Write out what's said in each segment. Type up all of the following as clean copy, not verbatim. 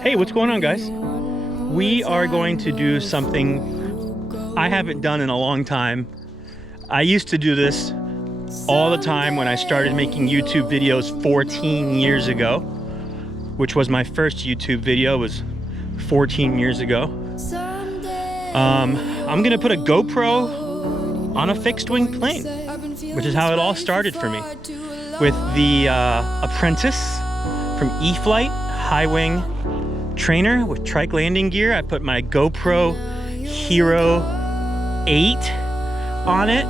Hey, what's going on, guys? We are going to do something I haven't done in a long time. I used to do this all the time when I started making YouTube videos 14 years ago, which was my first YouTube video, was 14 years ago. I'm gonna put a GoPro on a fixed wing plane, which is how it all started for me. With the Apprentice from E-Flight high wing trainer with trike landing gear, I put my GoPro Hero 8 on it.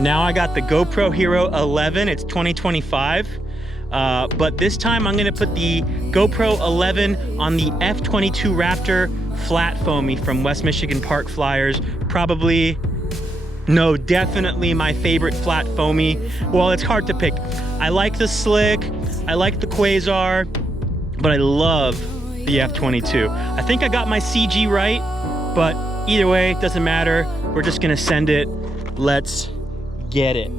Now I got the GoPro Hero 11, it's 2025. But this time I'm gonna put the GoPro 11 on the F-22 Raptor flat foamy from West Michigan Park Flyers. Probably, no, definitely my favorite flat foamy. Well, it's hard to pick. I like the Slick, I like the Quasar, but I love the F-22. I think I got my CG right, but either way, it doesn't matter. We're just gonna send it. Let's get it.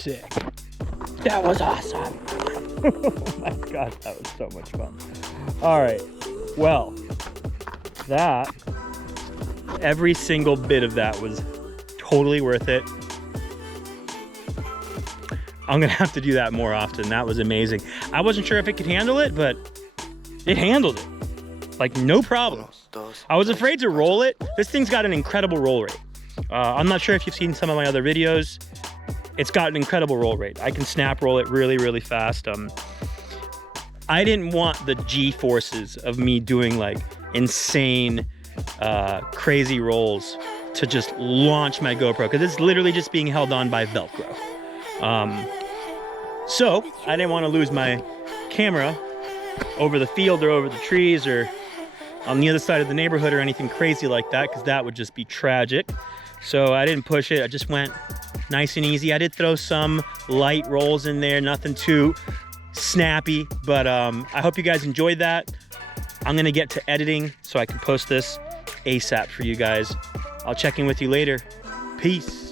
sick. That was awesome. Oh my God, that was so much fun. All right, well, that, every single bit of that was totally worth it. I'm gonna have to do that more often. That was amazing. I wasn't sure if it could handle it, but it handled it. Like, no problem. I was afraid to roll it. This thing's got an incredible roll rate. I'm not sure if you've seen some of my other videos. It's got an incredible roll rate. I can snap roll it really, really fast. I didn't want the G-forces of me doing like insane, crazy rolls to just launch my GoPro, because it's literally just being held on by Velcro. So I didn't want to lose my camera over the field or over the trees or on the other side of the neighborhood or anything crazy like that, because that would just be tragic. So I didn't push it. I just went nice and easy. I did throw some light rolls in there, nothing too snappy, but I hope you guys enjoyed that. I'm gonna get to editing so I can post this ASAP for you guys. I'll check in with you later. Peace.